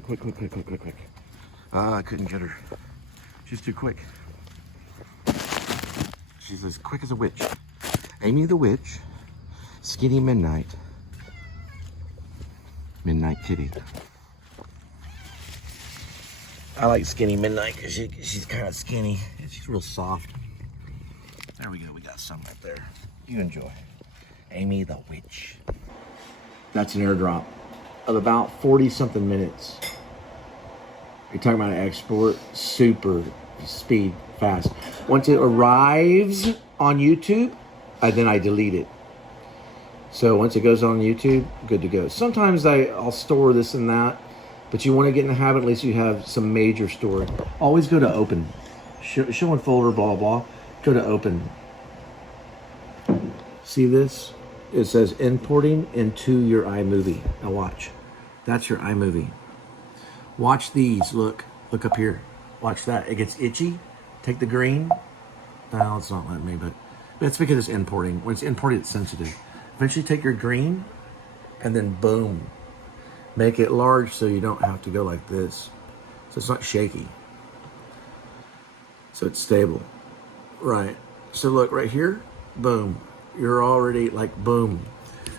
quick. Ah, I couldn't get her. She's too quick. She's as quick as a witch. Amy the Witch, Skinny Midnight Kitty. I like Skinny Midnight because she's kind of skinny and she's real soft. There we go, we got some right there. You enjoy. Amy the Witch. That's an airdrop of about 40 something minutes. You're talking about an export, super speed, fast. Once it arrives on YouTube, then I delete it. So once it goes on YouTube, good to go. Sometimes I'll store this and that, but you want to get in the habit, at least you have some major storage. Always go to open. Show in folder, blah, blah, blah. Go to open. See this? It says importing into your iMovie. Now watch. That's your iMovie. Watch these. Look up here. Watch that. It gets itchy. Take the green. No, it's not letting me, but that's because it's importing. When it's imported, it's sensitive. Eventually take your green and then boom. Make it large so you don't have to go like this. So it's not shaky. So it's stable. Right. So look right here. Boom. You're already like boom.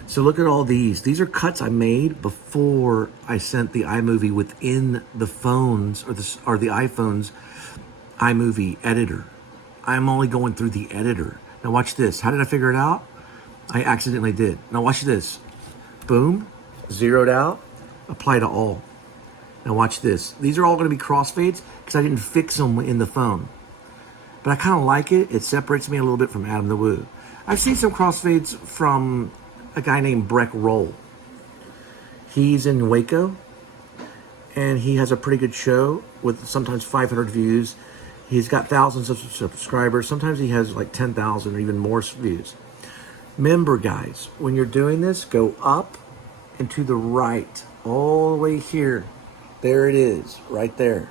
So look at all these. These are cuts I made before I sent the iMovie within the phones or the iPhone's iMovie editor. I'm only going through the editor. Now watch this. How did I figure it out? I accidentally did. Now watch this. Boom. Zeroed out. Apply to all. Now watch this. These are all going to be crossfades because I didn't fix them in the phone. But I kind of like it. It separates me a little bit from Adam the Woo. I've seen some crossfades from a guy named Breck Roll. He's in Waco, and he has a pretty good show with sometimes 500 views. He's got thousands of subscribers. Sometimes he has like 10,000 or even more views. Remember, guys, when you're doing this, go up and to the right, all the way here. There it is, right there.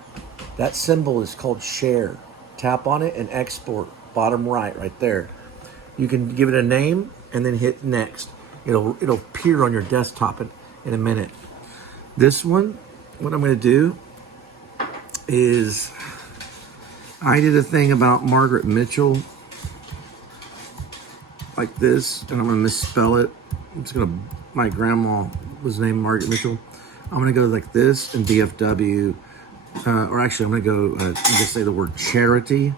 That symbol is called share. Tap on it and export, bottom right there. You can give it a name and then hit next. It'll appear on your desktop in a minute. This one, what I'm going to do is, I did a thing about Margaret Mitchell like this, and I'm going to misspell it. My grandma was named Margaret Mitchell. I'm going to go like this in DFW, or actually I'm going to go just say the word charity, ...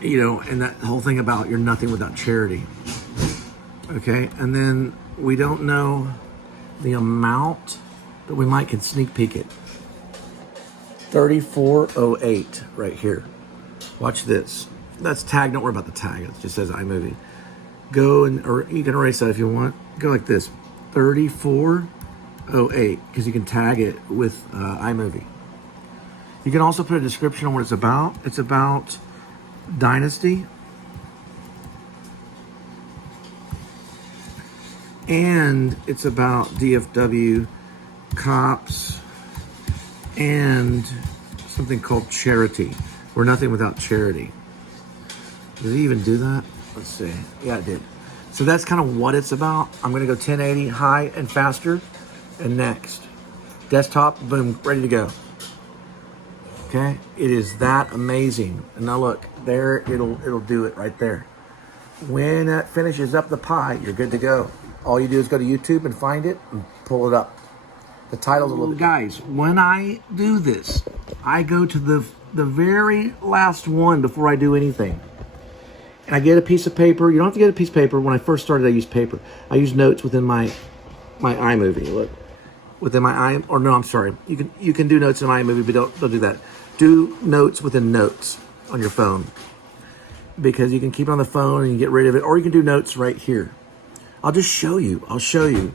You know, and that whole thing about you're nothing without charity. Okay, and then we don't know the amount, but we might can sneak peek it. 3408 right here. Watch this. That's tag. Don't worry about the tag. It just says iMovie. Go or you can erase that if you want. Go like this. 3408 because you can tag it with iMovie. You can also put a description on what it's about. It's about Dynasty. And it's about DFW, cops, and something called charity. We're nothing without charity. Did he even do that? Let's see. Yeah, it did. So that's kind of what it's about. I'm going to go 1080 high and faster. And next. Desktop, boom, ready to go. Okay, it is that amazing. And now look, there it'll do it right there. When that finishes up the pie, you're good to go. All you do is go to YouTube and find it and pull it up. The title's a little bit. Guys, when I do this, I go to the very last one before I do anything. And I get a piece of paper. You don't have to get a piece of paper. When I first started, I used paper. I used notes within my iMovie. Look. Within my you can do notes in iMovie, but don't do that. Do notes within notes on your phone because you can keep it on the phone and you get rid of it, or you can do notes right here. I'll just show you. I'll show you.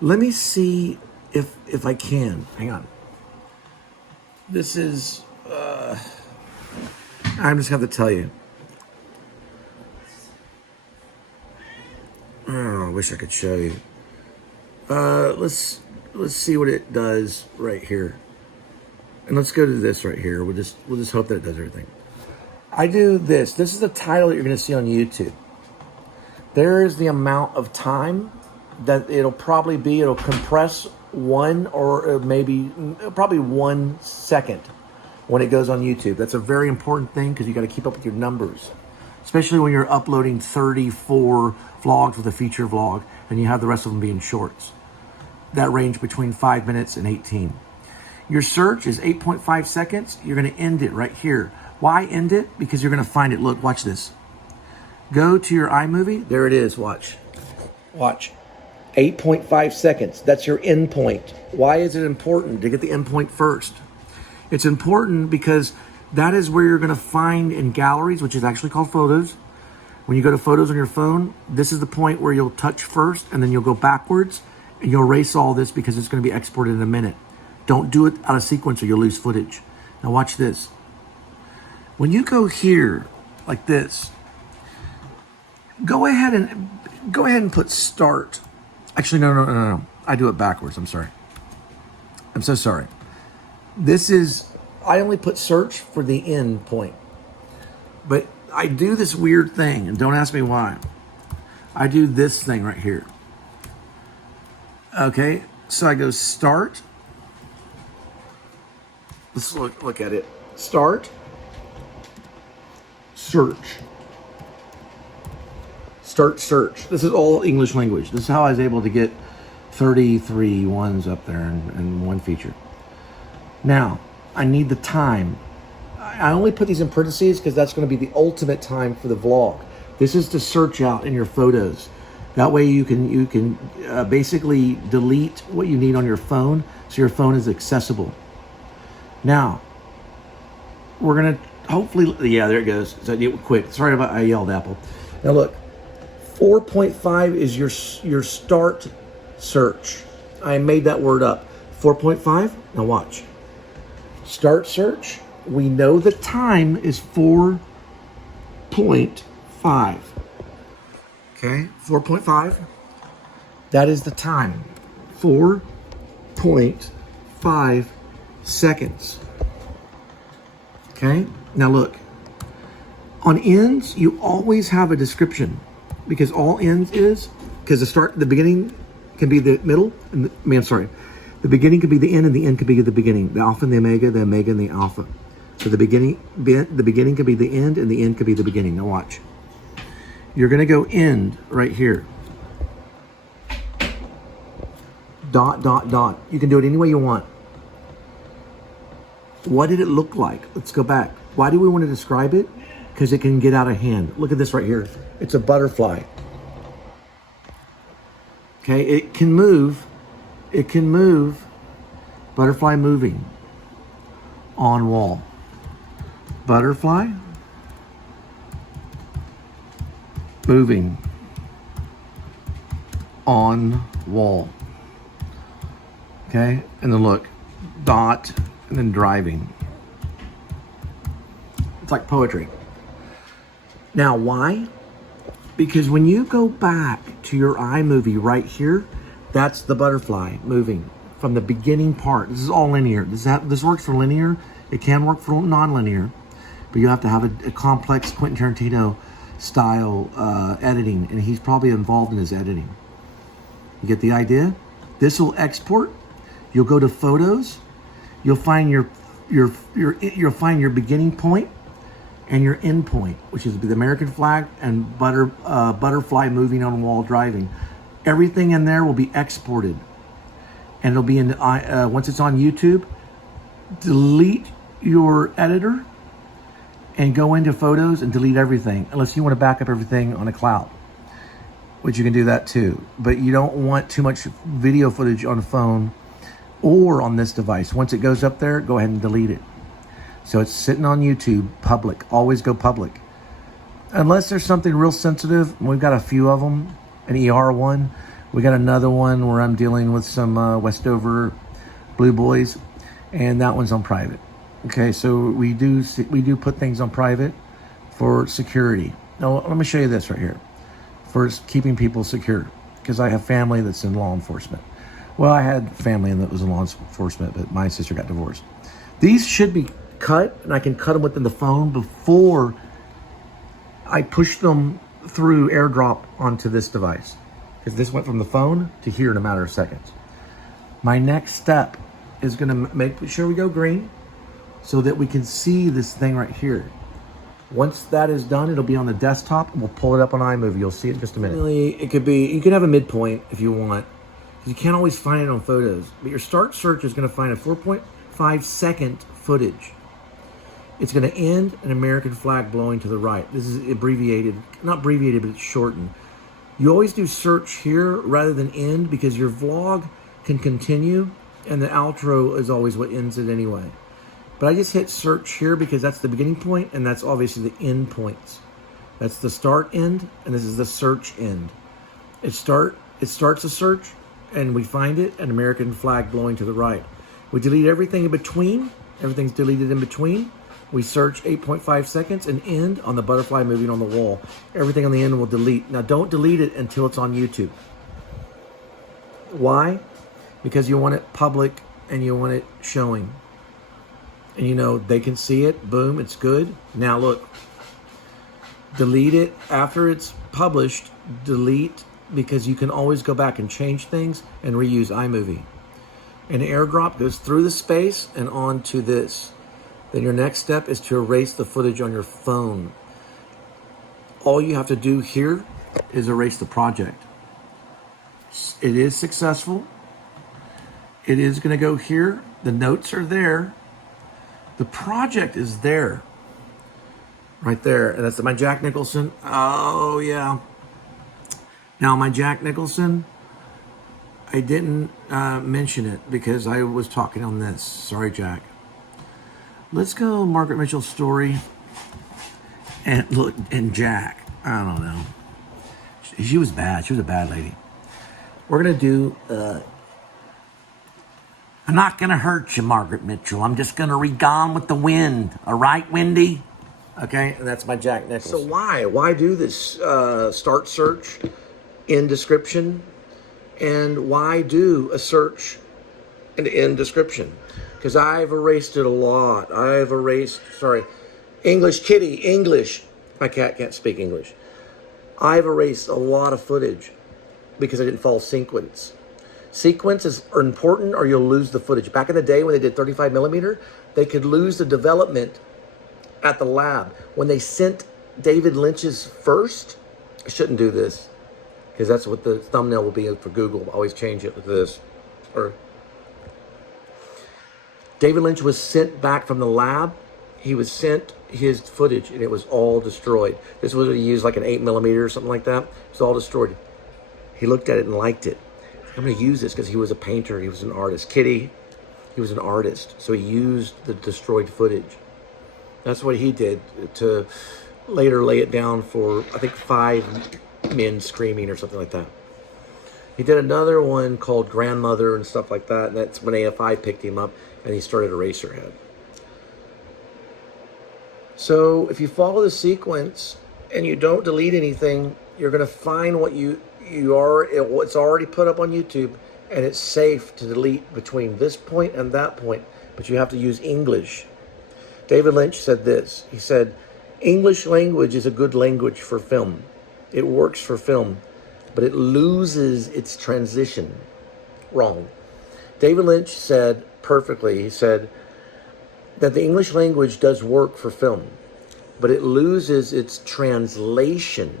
Let me see if I can. Hang on. This is. I'm just going to tell you. Oh, I wish I could show you. Let's see what it does right here. And let's go to this right here. We'll just hope that it does everything. I do this. This is the title that you're going to see on YouTube. There is the amount of time that it'll compress one or maybe probably 1 second when it goes on YouTube. That's a very important thing because you got to keep up with your numbers, especially when you're uploading 34 vlogs with a feature vlog and you have the rest of them being shorts that range between 5 minutes and 18. Your search is 8.5 seconds. You're going to end it right here. Why end it? Because you're going to find it. Look, watch this. Go to your iMovie. There it is. Watch. 8.5 seconds. That's your end point. Why is it important to get the end point first? It's important because that is where you're going to find in galleries, which is actually called photos. When you go to photos on your phone, this is the point where you'll touch first and then you'll go backwards and you'll erase all this because it's going to be exported in a minute. Don't do it out of sequence or you'll lose footage. Now watch this. When you go here like this, go ahead and put start. Actually, no. I do it backwards. I'm sorry. I'm so sorry. I only put search for the end point. But I do this weird thing, and don't ask me why. I do this thing right here. Okay, so I go start. Let's look at it. Start. Search. Start search. This is all English language. This is how I was able to get 33 ones up there in one feature. Now, I need the time. I only put these in parentheses because that's going to be the ultimate time for the vlog. This is to search out in your photos. That way you can basically delete what you need on your phone so your phone is accessible. Now, we're going to hopefully, yeah, there it goes. So quick. Sorry about I yelled Apple. Now look, 4.5 is your start search. I made that word up. 4.5. Now watch. Start search. We know the time is 4.5. Okay, 4.5. That is the time. 4.5 seconds. Okay, now look. On ends, you always have a description because all ends is because the beginning can be the middle. The beginning could be the end, and the end could be the beginning. The alpha and the omega and the alpha. So the beginning could be the end, and the end could be the beginning. Now watch. You're going to go end right here. Dot, dot, dot. You can do it any way you want. What did it look like? Let's go back. Why do we want to describe it? Because it can get out of hand. Look at this right here. It's a butterfly. Okay, it can move. It can move. Butterfly moving. On wall. Butterfly. Moving. On wall. Okay, and then look. Dot, and then driving. It's like poetry. Now, why? Because when you go back to your iMovie right here, that's the butterfly moving from the beginning part. This is all linear. This works for linear. It can work for non-linear, but you have to have a complex Quentin Tarantino style editing, and he's probably involved in his editing. You get the idea? This will export. You'll go to photos. You'll find your beginning point and your end point, which is the American flag and butterfly moving on wall driving. Everything in there will be exported, and it'll be in once it's on YouTube. Delete your editor and go into photos and delete everything, unless you want to back up everything on a cloud, which you can do that too. But you don't want too much video footage on a phone or on this device. Once it goes up there, go ahead and delete it. So it's sitting on YouTube, public. Always go public. Unless there's something real sensitive. We've got a few of them. An ER one. We got another one where I'm dealing with some Westover Blue Boys, and that one's on private. Okay, so we do put things on private for security. Now let me show you this right here. For keeping people secure, because I have family that's in law enforcement. Well, I had family that was in law enforcement, but my sister got divorced. These should be cut, and I can cut them within the phone before I push them through Airdrop onto this device. because this went from the phone to here in a matter of seconds. My next step is gonna make sure we go green so that we can see this thing right here. Once that is done, it'll be on the desktop and we'll pull it up on iMovie. You'll see it in just a minute. It could be, you can have a midpoint if you want. You can't always find it on photos, but your start search is gonna find a 4.5 second footage. It's gonna end an American flag blowing to the right. This is abbreviated, not abbreviated, but it's shortened. You always do search here rather than end because your vlog can continue and the outro is always what ends it anyway. But I just hit search here because that's the beginning point and that's obviously the end points. That's the start end and this is the search end. It starts a search and we find it, an American flag blowing to the right. We delete everything in between. Everything's deleted in between. We search 8.5 seconds and end on the butterfly moving on the wall. Everything on the end will delete. Now don't delete it until it's on YouTube. Why? Because you want it public and you want it showing. And you know, they can see it, boom, it's good. Now look, delete it after it's published, delete, because you can always go back and change things and reuse iMovie. And Airdrop goes through the space and onto this. Then your next step is to erase the footage on your phone. All you have to do here is erase the project. It is successful. It is gonna go here. The notes are there. The project is there. Right there, and that's my Jack Nicholson. Oh yeah. Now my Jack Nicholson, I didn't mention it because I was talking on this. Sorry, Jack. Let's go Margaret Mitchell's story and look, and Jack, I don't know. She was bad, she was a bad lady. We're gonna do, I'm not gonna hurt you, Margaret Mitchell. I'm just gonna read Gone with the Wind. All right, Wendy? Okay, and that's my Jack Nicholson. So why do this start search in description? And why do a search and end description? Because I've erased it a lot. English kitty, English. My cat can't speak English. I've erased a lot of footage because I didn't follow sequence. Sequences are important or you'll lose the footage. Back in the day when they did 35 millimeter, they could lose the development at the lab. When they sent David Lynch's first, I shouldn't do this because that's what the thumbnail will be for Google. Always change it with this. Or David Lynch was sent back from the lab. He was sent his footage and it was all destroyed. This was he used like an 8 millimeter or something like that. It was all destroyed. He looked at it and liked it. I'm gonna use this because he was a painter, he was an artist. Kitty, he was an artist. So he used the destroyed footage. That's what he did to later lay it down for, I think, 5 men screaming or something like that. He did another one called Grandmother and stuff like that. And that's when AFI picked him up and he started Eraserhead. So if you follow the sequence and you don't delete anything, you're gonna find what what's already put up on YouTube, and it's safe to delete between this point and that point, but you have to use English. David Lynch said this. He said, English language is a good language for film. It works for film, but it loses its transition. Wrong. David Lynch said perfectly, he said that the English language does work for film, but it loses its translation.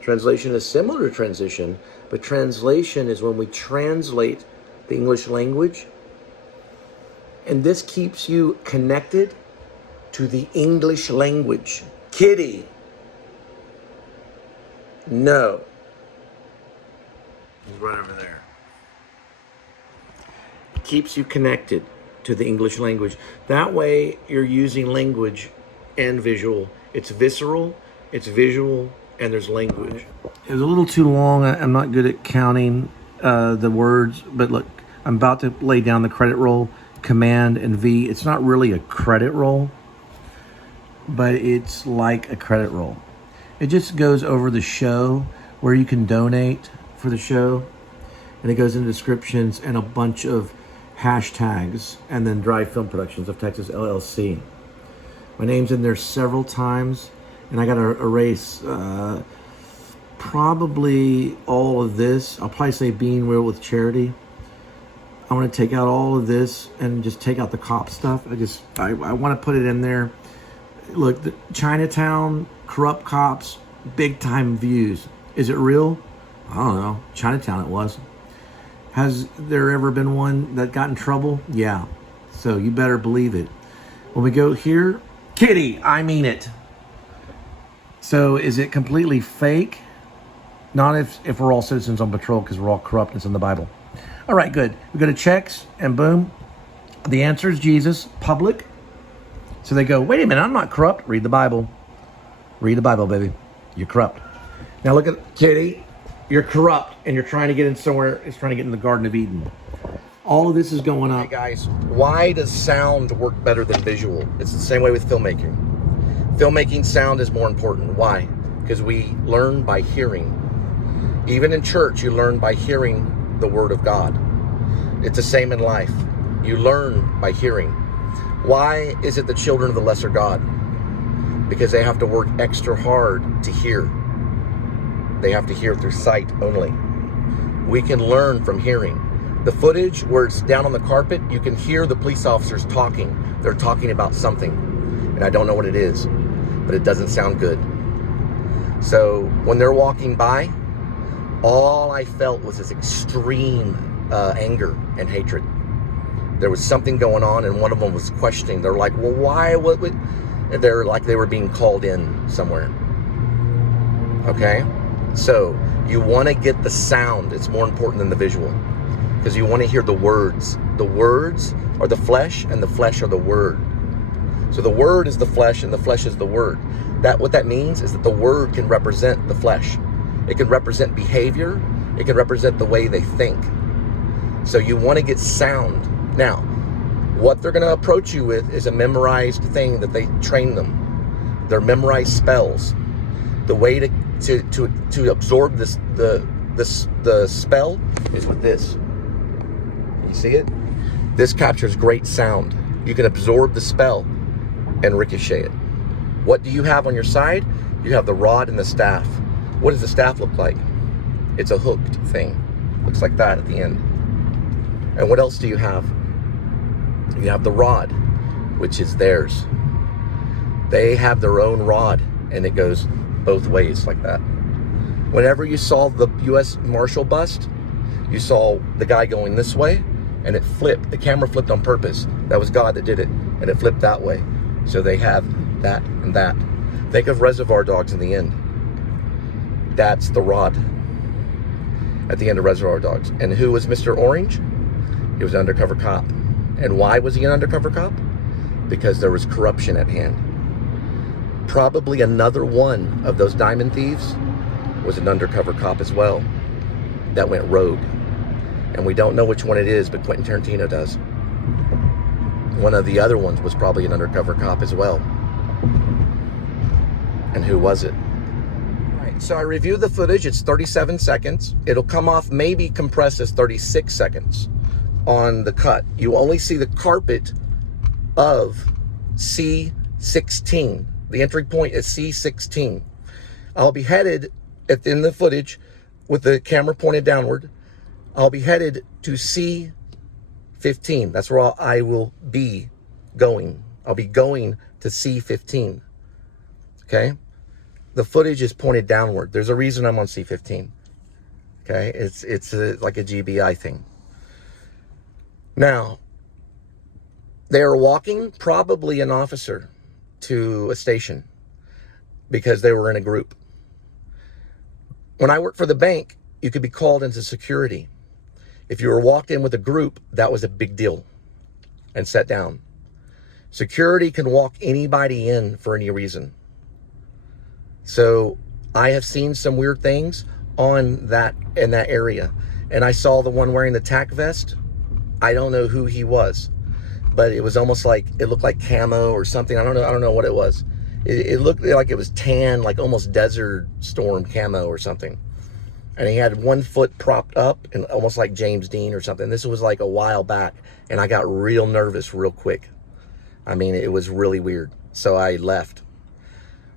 Translation is similar to transition, but translation is when we translate the English language, and this keeps you connected to the English language. Kitty. No. He's right over there. It keeps you connected to the English language. That way you're using language and visual. It's visceral, it's visual, and there's language. It was a little too long. I'm not good at counting the words, but look, I'm about to lay down the credit roll, Command and V. It's not really a credit roll, but it's like a credit roll. It just goes over the show where you can donate for the show, and it goes into descriptions and a bunch of hashtags, and then Drive Film Productions of Texas LLC. My name's in there several times, and I got to erase probably all of this. I'll probably say being real with charity. I want to take out all of this and just take out the cop stuff. I want to put it in there. Look, the Chinatown, corrupt cops, big time views. Is it real? I don't know. Chinatown it was. Has there ever been one that got in trouble? Yeah. So you better believe it. When we go here, Kitty, I mean it. So is it completely fake? Not if we're all citizens on patrol, because we're all corrupt. It's in the Bible. All right, good. We go to checks, and boom. The answer is Jesus, public. So they go, wait a minute, I'm not corrupt. Read the Bible. Read the Bible, baby. You're corrupt. Now look at Kitty. You're corrupt, and you're trying to get in somewhere. It's trying to get in the Garden of Eden. All of this is going on. Hey guys, why does sound work better than visual? It's the same way with filmmaking. Filmmaking, sound is more important. Why? Because we learn by hearing. Even in church, you learn by hearing the Word of God. It's the same in life. You learn by hearing. Why is it the children of the lesser God? Because they have to work extra hard to hear. They have to hear through sight only. We can learn from hearing. The footage where it's down on the carpet, you can hear the police officers talking. They're talking about something, and I don't know what it is, but it doesn't sound good. So when they're walking by, all I felt was this extreme anger and hatred. There was something going on, and one of them was questioning. They're like, well, why? What would? They're like they were being called in somewhere. Okay? So you want to get the sound. It's more important than the visual, because you want to hear the words. The words are the flesh, and the flesh are the word. So the word is the flesh, and the flesh is the word. What that means is that the word can represent the flesh. It can represent behavior. It can represent the way they think. So you want to get sound. Now, what they're going to approach you with is a memorized thing that they train them. They're memorized spells. The way to absorb this the spell is with this. You see it? This captures great sound. You can absorb the spell and ricochet it. What do you have on your side? You have the rod and the staff. What does the staff look like? It's a hooked thing. Looks like that at the end. And what else do you have? You have the rod, which is theirs. They have their own rod, and it goes both ways like that. Whenever you saw the U.S. Marshal bust, you saw the guy going this way, and it flipped. The camera flipped on purpose. That was God that did it, and it flipped that way. So they have that and that. Think of Reservoir Dogs in the end. That's the rod at the end of Reservoir Dogs. And who was Mr. Orange? He was an undercover cop. And why was he an undercover cop? Because there was corruption at hand. Probably another one of those diamond thieves was an undercover cop as well that went rogue. And we don't know which one it is, but Quentin Tarantino does. One of the other ones was probably an undercover cop as well. And who was it? So I reviewed the footage. It's 37 seconds. It'll come off, maybe compressed as 36 seconds on the cut. You only see the carpet of C16. The entry point is C16. I'll be headed in the footage with the camera pointed downward. I'll be headed to C15. That's where I will be going. I'll be going to C15. Okay? The footage is pointed downward. There's a reason I'm on C15. Okay? It's like a GBI thing. Now, they are walking, probably an officer, to a station because they were in a group. When I worked for the bank, you could be called into security. If you were walked in with a group, that was a big deal and set down. Security can walk anybody in for any reason. So I have seen some weird things in that area. And I saw the one wearing the tack vest. I don't know who he was, but it was almost like, it looked like camo or something. I don't know what it was. It looked like it was tan, like almost Desert Storm camo or something. And he had one foot propped up and almost like James Dean or something. This was like a while back, and I got real nervous real quick. I mean, it was really weird. So I left.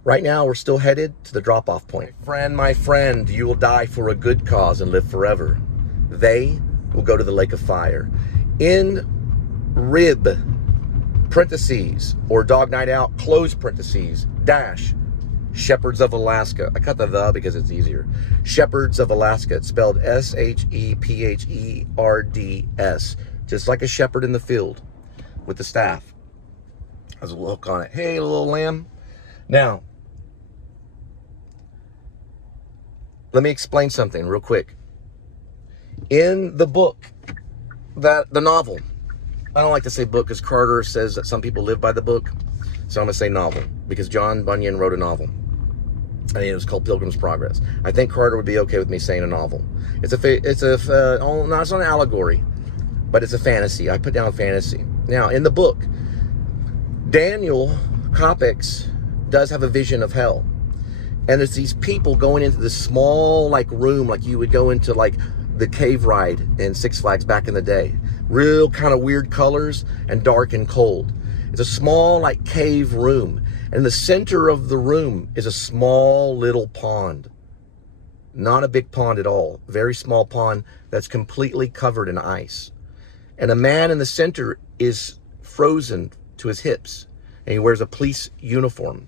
Right now, we're still headed to the drop-off point. My friend, you will die for a good cause and live forever. They will go to the lake of fire. In rib, parentheses, or dog night out, close parentheses, dash, Shepherds of Alaska. I cut the because it's easier. Shepherds of Alaska. It's spelled S-H-E-P-H-E-R-D-S. Just like a shepherd in the field with the staff. Has a little hook on it. Hey, little lamb. Now, let me explain something real quick. In the book, the novel, I don't like to say book because Carter says that some people live by the book. So I'm going to say novel because John Bunyan wrote a novel. And it was called Pilgrim's Progress. I think Carter would be okay with me saying a novel. It's not an allegory, but it's a fantasy. I put down fantasy. Now, in the book, Daniel Kopix does have a vision of hell. And it's these people going into this small, like, room, like you would go into, like, the cave ride in Six Flags back in the day. Real kind of weird colors and dark and cold. It's a small, like, cave room. And in the center of the room is a small little pond. Not a big pond at all. Very small pond that's completely covered in ice. And a man in the center is frozen to his hips. And he wears a police uniform.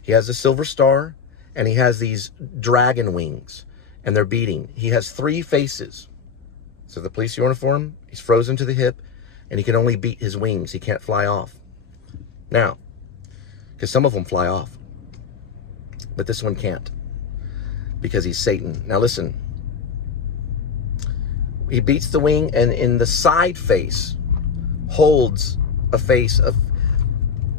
He has a silver star. And he has these dragon wings. And they're beating. He has 3 faces. So the police uniform, he's frozen to the hip. And he can only beat his wings. He can't fly off. Now, because some of them fly off. But this one can't. Because he's Satan. Now listen. He beats the wing, and in the side face holds a face of...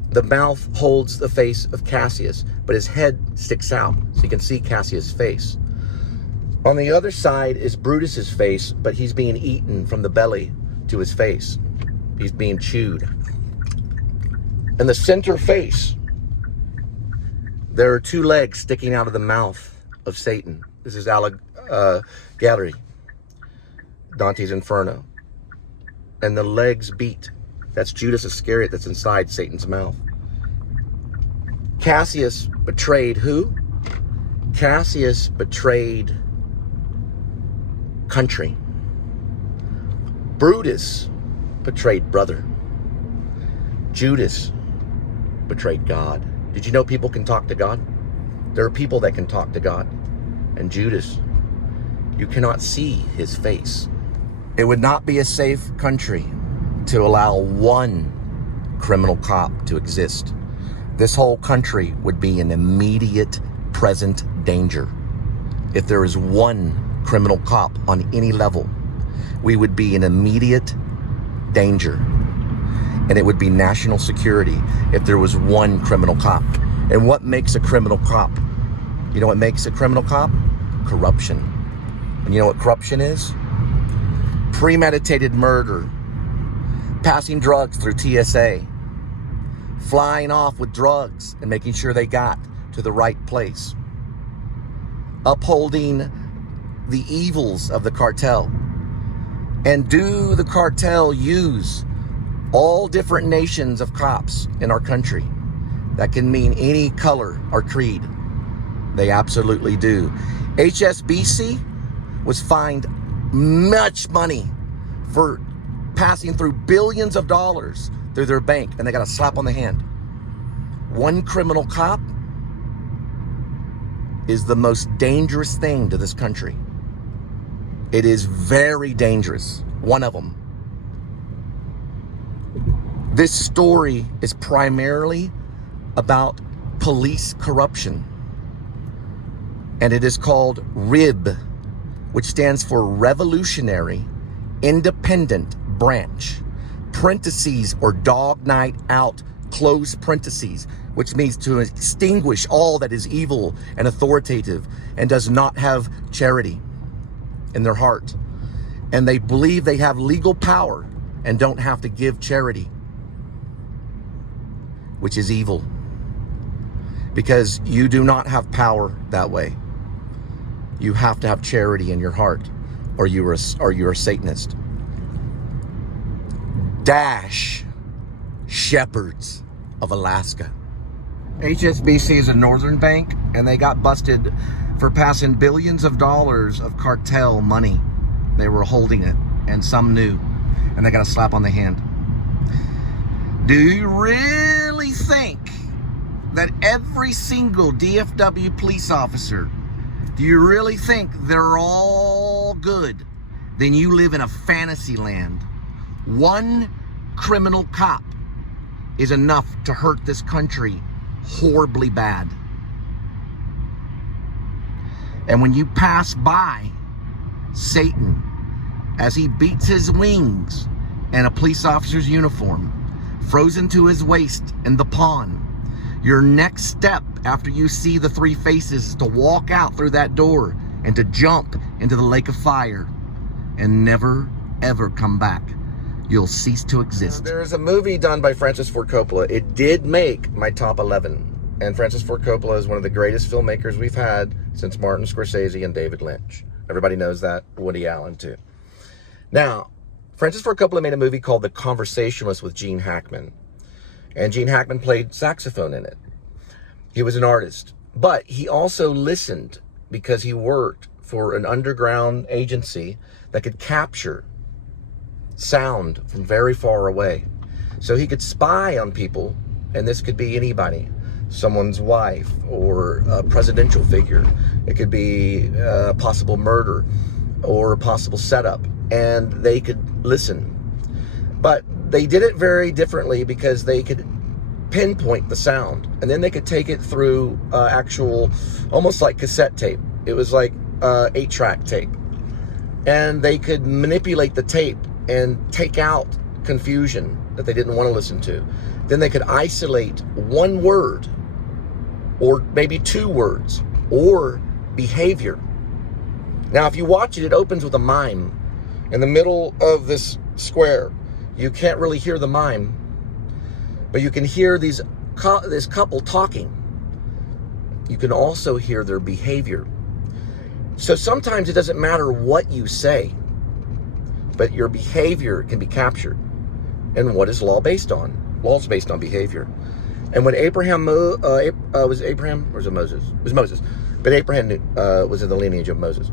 The mouth holds the face of Cassius, but his head sticks out, so you can see Cassius' face. On the other side is Brutus's face, but he's being eaten from the belly to his face. He's being chewed. In the center face, there are 2 legs sticking out of the mouth of Satan. This is Gallery, Dante's Inferno. And the legs beat. That's Judas Iscariot that's inside Satan's mouth. Cassius betrayed who? Cassius betrayed country. Brutus betrayed brother. Judas betrayed God. Did you know people can talk to God? There are people that can talk to God. And Judas, you cannot see his face. It would not be a safe country to allow one criminal cop to exist. This whole country would be in immediate present danger. If there is one criminal cop on any level, we would be in immediate danger. And it would be national security if there was one criminal cop. And what makes a criminal cop? You know what makes a criminal cop? Corruption. And you know what corruption is? Premeditated murder. Passing drugs through TSA. Flying off with drugs and making sure they got to the right place. Upholding the evils of the cartel. And do the cartel use all different nations of cops in our country? That can mean any color or creed. They absolutely do. HSBC was fined much money for passing through billions of dollars through their bank, and they got a slap on the hand. One criminal cop is the most dangerous thing to this country. It is very dangerous. One of them. This story is primarily about police corruption. And it is called RIB, which stands for Revolutionary Independent Branch. Parentheses or dog night out, close parentheses, which means to extinguish all that is evil and authoritative and does not have charity in their heart. And they believe they have legal power and don't have to give charity, which is evil. Because you do not have power that way. You have to have charity in your heart, or you're a Satanist. Dash Shepherds of Alaska. HSBC is a northern bank, and they got busted for passing billions of dollars of cartel money. They were holding it, and some knew, and they got a slap on the hand. Do you really think that every single DFW police officer, do you really think they're all good? Then you live in a fantasy land. One criminal cop is enough to hurt this country horribly bad. And when you pass by Satan as he beats his wings in a police officer's uniform, frozen to his waist in the pond, your next step after you see the three faces is to walk out through that door and to jump into the lake of fire and never, ever come back. You'll cease to exist. There's a movie done by Francis Ford Coppola. It did make my top 11. And Francis Ford Coppola is one of the greatest filmmakers we've had since Martin Scorsese and David Lynch. Everybody knows that. Woody Allen, too. Now, Francis Ford Coppola made a movie called The Conversationalist with Gene Hackman. And Gene Hackman played saxophone in it. He was an artist. But he also listened because he worked for an underground agency that could capture sound from very far away. So he could spy on people, and this could be anybody. Someone's wife or a presidential figure. It could be a possible murder or a possible setup. And they could listen. But they did it very differently because they could pinpoint the sound. And then they could take it through actual, almost like cassette tape. It was like 8-track tape. And they could manipulate the tape and take out confusion that they didn't want to listen to. Then they could isolate one word or maybe two words or behavior. Now, if you watch it, it opens with a mime. In the middle of this square, you can't really hear the mime, but you can hear this couple talking. You can also hear their behavior. So sometimes it doesn't matter what you say, but your behavior can be captured. And what is law based on? Law is based on behavior. And when Abraham, was Abraham or was it Moses? It was Moses. But Abraham was in the lineage of Moses.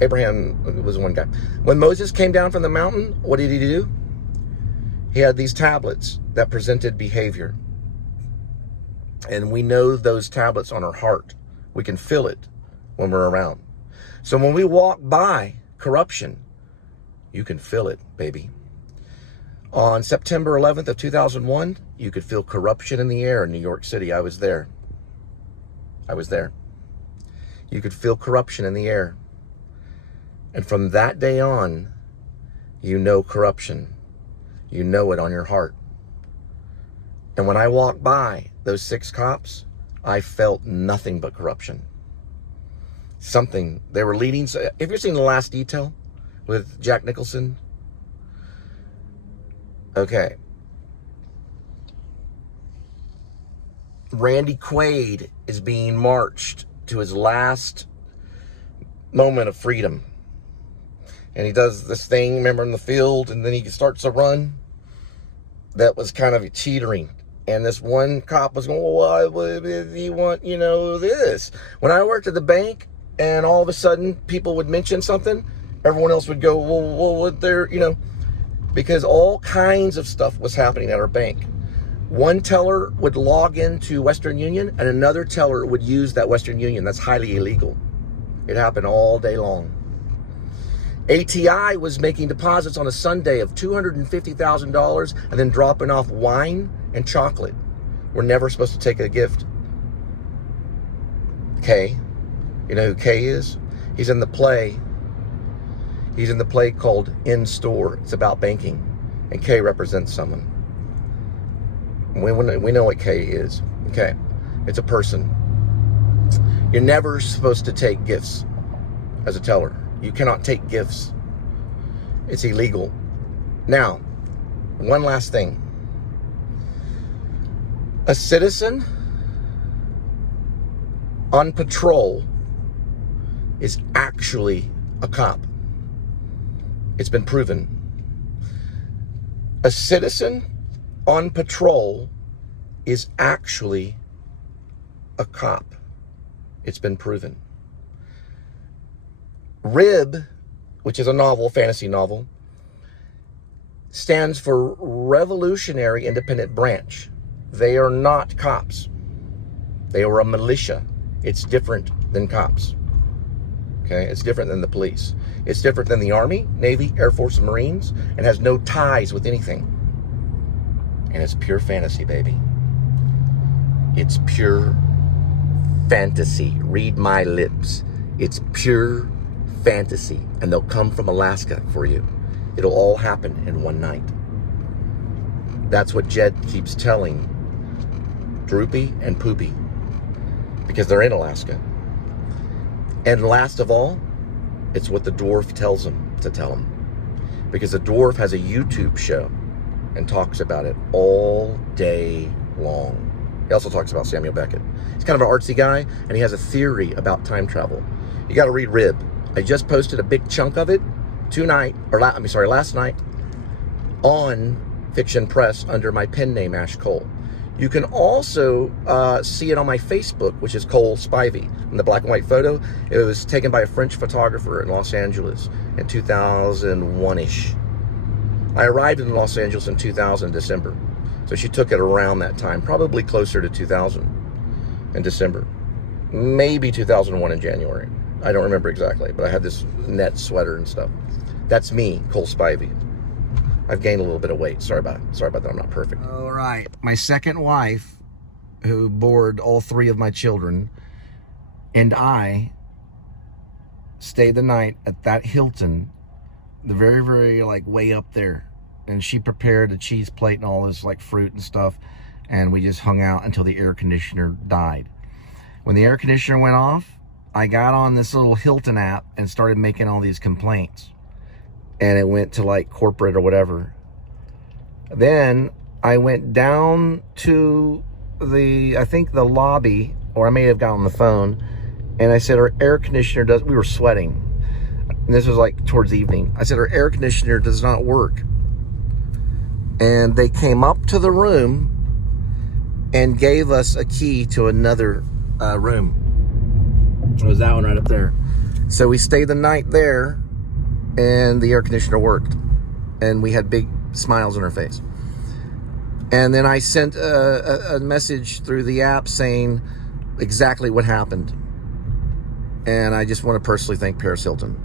Abraham was one guy. When Moses came down from the mountain, what did he do? He had these tablets that presented behavior. And we know those tablets on our heart. We can feel it when we're around. So when we walk by corruption, you can feel it, baby. On September 11th of 2001, you could feel corruption in the air in New York City. I was there. I was there. You could feel corruption in the air. And from that day on, you know corruption. You know it on your heart. And when I walked by those 6 cops, I felt nothing but corruption. Something, they were leading. Have you ever seen The Last Detail with Jack Nicholson? Okay. Randy Quaid is being marched to his last moment of freedom. And he does this thing, remember, in the field, and then he starts to run. That was kind of teetering. And this one cop was going, well, why would he want, this? When I worked at the bank, and all of a sudden people would mention something, everyone else would go, well, what they're, because all kinds of stuff was happening at our bank. One teller would log into Western Union, and another teller would use that Western Union. That's highly illegal. It happened all day long. ATI was making deposits on a Sunday of $250,000 and then dropping off wine and chocolate. We're never supposed to take a gift. Kay, you know who Kay is? He's in the play. He's in the play called In Store. It's about banking. And Kay represents someone. We know what Kay is. Okay. It's a person. You're never supposed to take gifts as a teller. You cannot take gifts. It's illegal. Now, one last thing. A citizen on patrol is actually a cop. It's been proven. A citizen on patrol is actually a cop. It's been proven. RIB, which is a novel, fantasy novel, stands for Revolutionary Independent Branch. They are not cops. They are a militia. It's different than cops. Okay, it's different than the police. It's different than the Army, Navy, Air Force, and Marines, and has no ties with anything. And it's pure fantasy, baby. It's pure fantasy. Read my lips. It's pure fantasy. And they'll come from Alaska for you. It'll all happen in one night. That's what Jed keeps telling Droopy and Poopy, because they're in Alaska. And last of all, it's what the dwarf tells him to tell him, because the dwarf has a YouTube show and talks about it all day long. He also talks about Samuel Beckett. He's kind of an artsy guy, and he has a theory about time travel. You got to read RIB. I just posted a big chunk of it last night on Fiction Press under my pen name, Ash Cole. You can also see it on my Facebook, which is Cole Spivey. In the black and white photo, it was taken by a French photographer in Los Angeles in 2001-ish. I arrived in Los Angeles in 2000, December. So she took it around that time, probably closer to 2000 in December. Maybe 2001 in January. I don't remember exactly, but I had this net sweater and stuff. That's me, Cole Spivey. I've gained a little bit of weight. Sorry about that. I'm not perfect. All right. My second wife, who bore all three of my children, and I stayed the night at that Hilton, the very, very, way up there. And she prepared a cheese plate and all this, fruit and stuff. And we just hung out until the air conditioner died. When the air conditioner went off, I got on this little Hilton app and started making all these complaints. And it went to corporate or whatever. Then I went down to the lobby, or I may have gotten on the phone, and I said, our air conditioner we were sweating. And this was towards evening. I said, our air conditioner does not work. And they came up to the room and gave us a key to another room. It was that one right up there. So we stayed the night there, and the air conditioner worked, and we had big smiles on our face. And then I sent a message through the app saying exactly what happened. And I just want to personally thank Paris Hilton,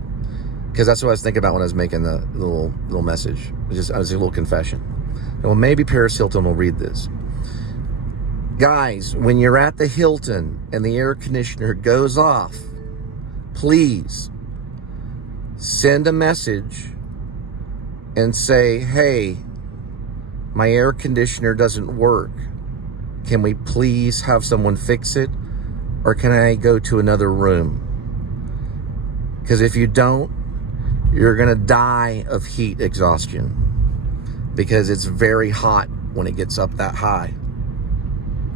because that's what I was thinking about when I was making the little message. I was a little confession. Well, maybe Paris Hilton will read this. Guys, when you're at the Hilton and the air conditioner goes off, please send a message and say, hey, my air conditioner doesn't work. Can we please have someone fix it? Or can I go to another room? Because if you don't, you're going to die of heat exhaustion, because it's very hot when it gets up that high.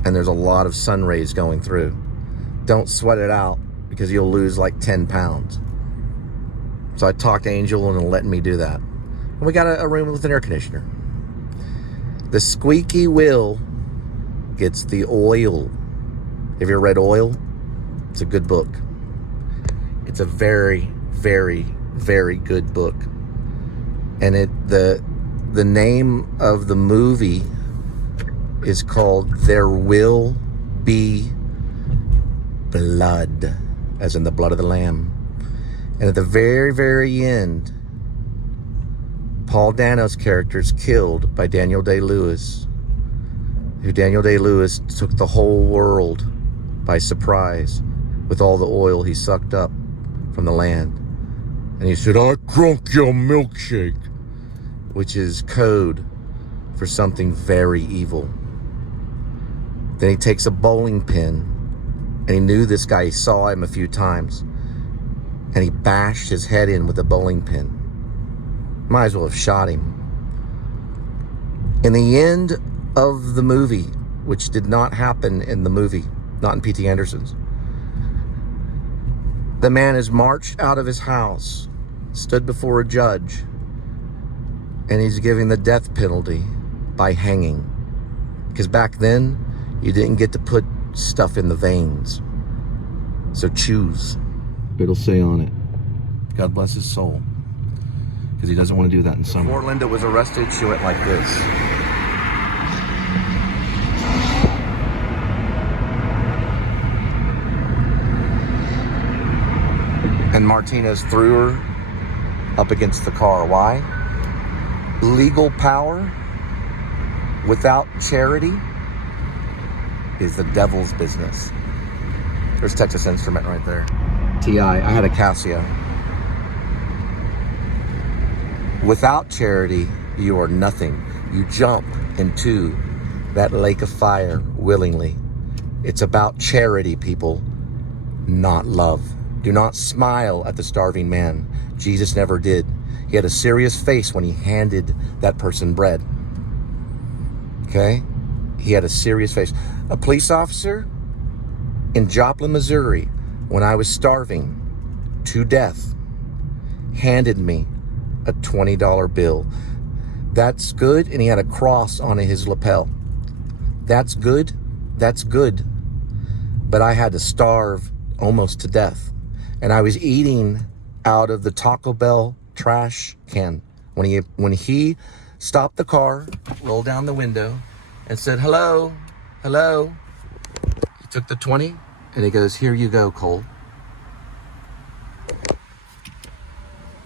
And there's a lot of sun rays going through. Don't sweat it out, because you'll lose 10 pounds. So I talked to Angel and letting me do that. And we got a room with an air conditioner. The squeaky wheel gets the oil. Have you ever read Oil? It's a good book. It's a very, very, very good book. And the name of the movie is called There Will Be Blood, as in the blood of the Lamb. And at the very, very end, Paul Dano's character is killed by Daniel Day-Lewis, who Daniel Day-Lewis took the whole world by surprise with all the oil he sucked up from the land. And he said, I drunk your milkshake, which is code for something very evil. Then he takes a bowling pin, and he knew this guy, he saw him a few times, and he bashed his head in with a bowling pin. Might as well have shot him. In the end of the movie, which did not happen in the movie, not in P.T. Anderson's, the man is marched out of his house, stood before a judge, and he's giving the death penalty by hanging. Because back then, you didn't get to put stuff in the veins. So choose. It'll say on it. God bless his soul. Because he doesn't want to do that in summer. Before Linda was arrested, she went like this. And Martinez threw her up against the car. Why? Legal power without charity is the devil's business. There's Texas Instrument right there. T.I. I had a Casio. Without charity, you are nothing. You jump into that lake of fire willingly. It's about charity, people, not love. Do not smile at the starving man. Jesus never did. He had a serious face when he handed that person bread. Okay? He had a serious face. A police officer in Joplin, Missouri, when I was starving to death, handed me a $20 bill. That's good, and he had a cross on his lapel. That's good. That's good. But I had to starve almost to death. And I was eating out of the Taco Bell trash can. When he stopped the car, rolled down the window, and said, hello, hello. He took the 20, and he goes, here you go, Cole.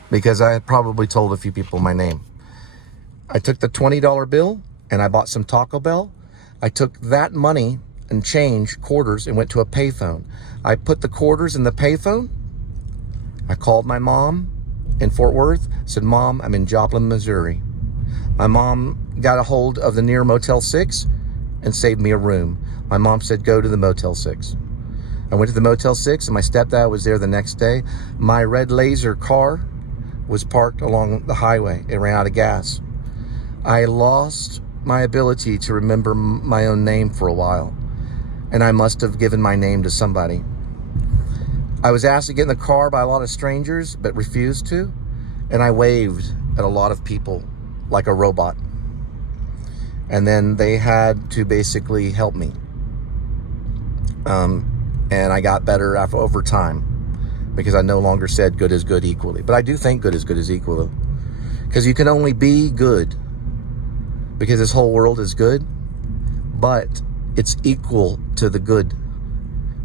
Because I had probably told a few people my name. I took the $20 bill, and I bought some Taco Bell. I took that money and change, quarters, and went to a payphone. I put the quarters in the payphone. I called my mom in Fort Worth, said, Mom, I'm in Joplin, Missouri. My mom got a hold of the near Motel 6 and saved me a room. My mom said, go to the Motel 6. I went to the Motel 6, and my stepdad was there the next day. My red Laser car was parked along the highway. It ran out of gas. I lost my ability to remember my own name for a while, and I must have given my name to somebody. I was asked to get in the car by a lot of strangers, but refused to, and I waved at a lot of people like a robot. And then they had to basically help me. And I got better over time, because I no longer said good is good equally. But I do think good is equal, though. Because you can only be good because this whole world is good, but it's equal to the good,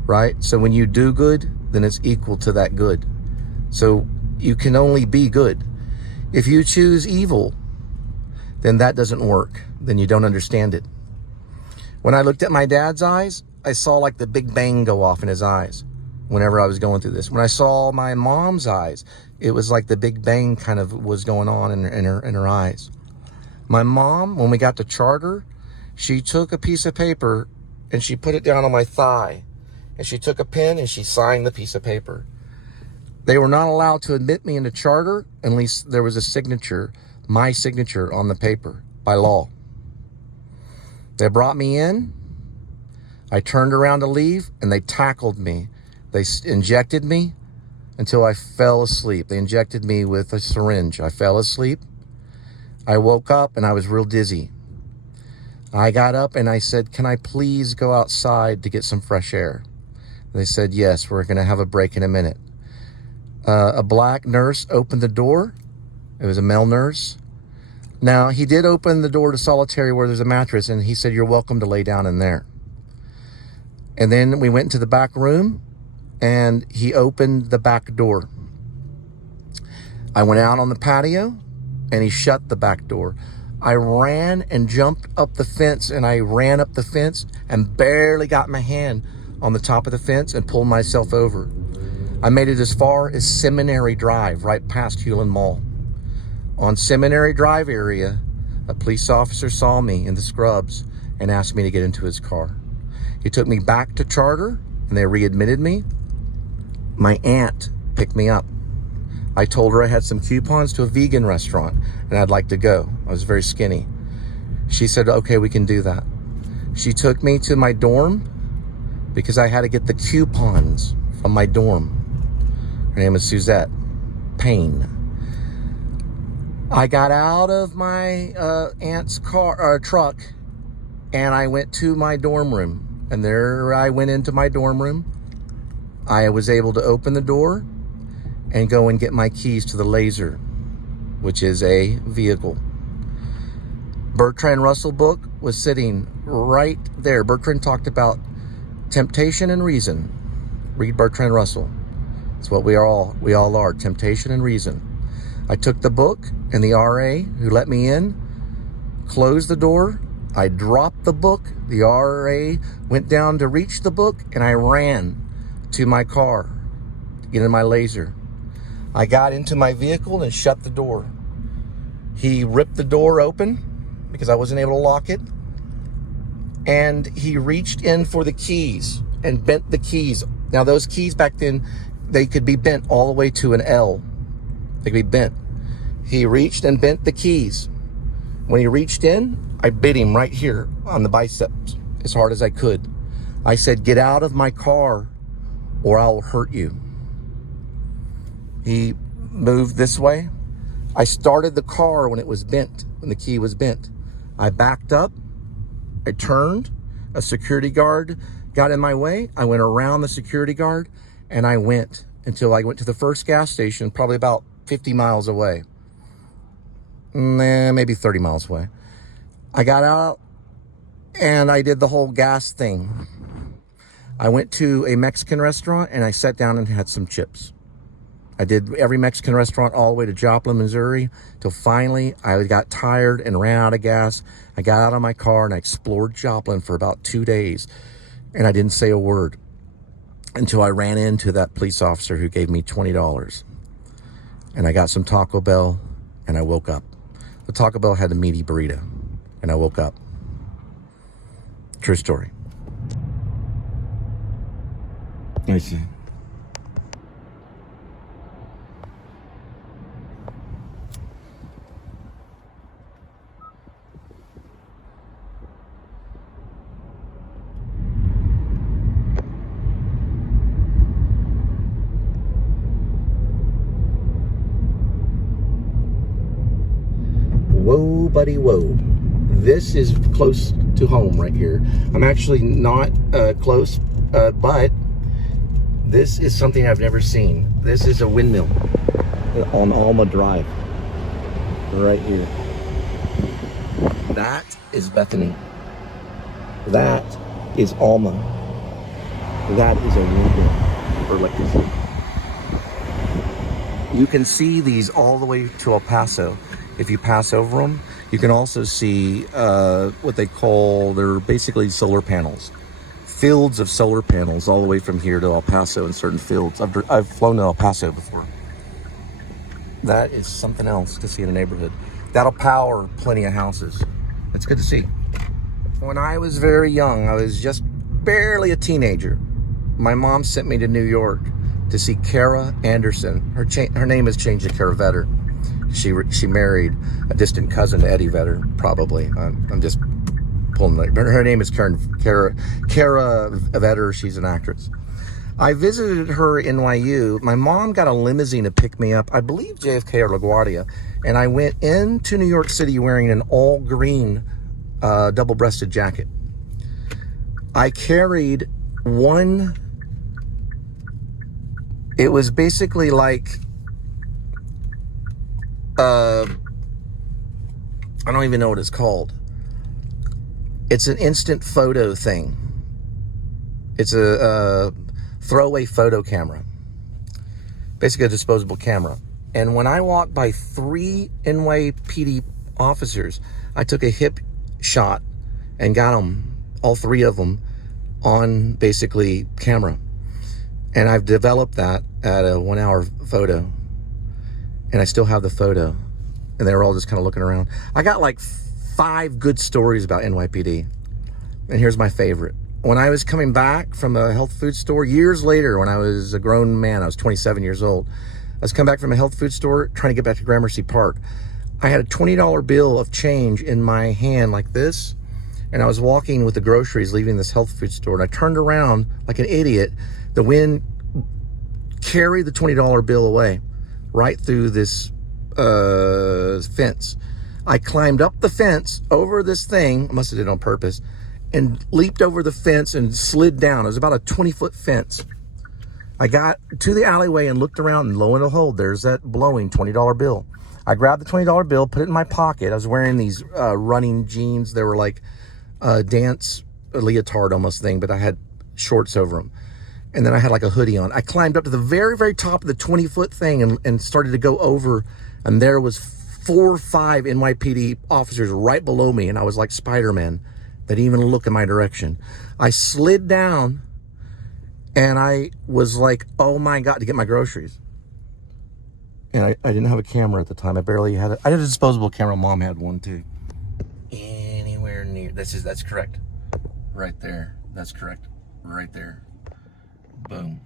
right? So when you do good, then it's equal to that good. So you can only be good. If you choose evil, then that doesn't work. Then you don't understand it. When I looked at my dad's eyes, I saw like the big bang go off in his eyes whenever I was going through this. When I saw my mom's eyes, it was like the big bang kind of was going on in her eyes. My mom, when we got to charter, she took a piece of paper and she put it down on my thigh. And she took a pen and she signed the piece of paper. They were not allowed to admit me into charter unless there was a signature, my signature on the paper by law. They brought me in. I turned around to leave and they tackled me. They injected me until I fell asleep. They injected me with a syringe. I fell asleep. I woke up and I was real dizzy. I got up and I said, can I please go outside to get some fresh air? They said, yes, we're going to have a break in a minute. A black nurse opened the door. It was a male nurse. Now, he did open the door to solitary where there's a mattress, and he said, you're welcome to lay down in there. And then we went into the back room, and he opened the back door. I went out on the patio, and he shut the back door. I ran and jumped up the fence, and I ran up the fence and barely got my hand on the top of the fence and pulled myself over. I made it as far as Seminary Drive, right past Hewlin Mall. On Seminary Drive area, a police officer saw me in the scrubs and asked me to get into his car. He took me back to charter, and they readmitted me. My aunt picked me up. I told her I had some coupons to a vegan restaurant and I'd like to go. I was very skinny. She said, okay, we can do that. She took me to my dorm because I had to get the coupons from my dorm. Her name is Suzette Payne. I got out of my aunt's truck and I went to my dorm room. and there I went into my dorm room. I was able to open the door and go and get my keys to the Laser, which is a vehicle. Bertrand Russell book was sitting right there. Bertrand talked about temptation and reason. Read Bertrand Russell. It's what we all are, temptation and reason. I took the book, and the RA who let me in closed the door. I dropped the book. The RA went down to reach the book, and I ran to my car to get in my Laser. I got into my vehicle and shut the door. He ripped the door open because I wasn't able to lock it. And he reached in for the keys and bent the keys. Now, those keys back then, they could be bent all the way to an L. They could be bent. He reached and bent the keys. When he reached in, I bit him right here on the biceps as hard as I could. I said, "Get out of my car or I'll hurt you." He moved this way. I started the car when it was bent, when the key was bent. I backed up. I turned. A security guard got in my way. I went around the security guard, and I went until I went to the first gas station, probably about 50 miles away. Maybe 30 miles away. I got out, and I did the whole gas thing. I went to a Mexican restaurant, and I sat down and had some chips. I did every Mexican restaurant all the way to Joplin, Missouri, till finally I got tired and ran out of gas. I got out of my car and I explored Joplin for about 2 days, and I didn't say a word until I ran into that police officer who gave me $20. And I got some Taco Bell, and I woke up. The Taco Bell had a meaty burrito, and I woke up. True story. I see. Whoa, buddy, whoa. This is close to home right here. I'm actually not close, but this is something I've never seen. This is a windmill on Alma Drive, right here. That is Bethany. That is Alma. That is a windmill for electricity. You can see these all the way to El Paso. If you pass over them, you can also see what they call, they're basically solar panels. Fields of solar panels all the way from here to El Paso in certain fields. I've flown to El Paso before. That is something else to see in a neighborhood. That'll power plenty of houses. It's good to see. When I was very young, I was just barely a teenager. My mom sent me to New York to see Kara Anderson. Her name has changed to Kara Vetter. She married a distant cousin to Eddie Vedder, probably. I'm just pulling it. Her name is Kara Vetter. She's an actress. I visited her in NYU. My mom got a limousine to pick me up, I believe JFK or LaGuardia, and I went into New York City wearing an all-green double-breasted jacket. I carried one. It was basically like, I don't even know what it's called. It's an instant photo thing. It's a throwaway photo camera. Basically a disposable camera. And when I walked by 3 NYPD officers, I took a hip shot and got them, all 3 of them, on basically camera. And I've developed that at a 1-hour photo. And I still have the photo. And they were all just kind of looking around. I got like 5 good stories about NYPD. And here's my favorite. When I was coming back from a health food store, years later, when I was a grown man, I was 27 years old. I was coming back from a health food store, trying to get back to Gramercy Park. I had a $20 bill of change in my hand like this. And I was walking with the groceries, leaving this health food store. And I turned around like an idiot. The wind carried the $20 bill away right through this fence. I climbed up the fence over this thing, I must have did it on purpose, and leaped over the fence and slid down. It was about a 20-foot fence. I got to the alleyway and looked around, and lo and behold, there's that blowing $20 bill. I grabbed the $20 bill, put it in my pocket. I was wearing these running jeans. They were like a dance leotard almost thing, but I had shorts over them. And then I had like a hoodie on. I climbed up to the very, very top of the 20-foot thing and started to go over, and there was 4 or 5 NYPD officers right below me, and I was like Spider-Man. They didn't even look in my direction. I slid down, and I was like, oh my God, to get my groceries. And I didn't have a camera at the time. I barely had it. I had a disposable camera. Mom had one too. Anywhere near. That's correct. Right there. That's correct. Right there. Boom.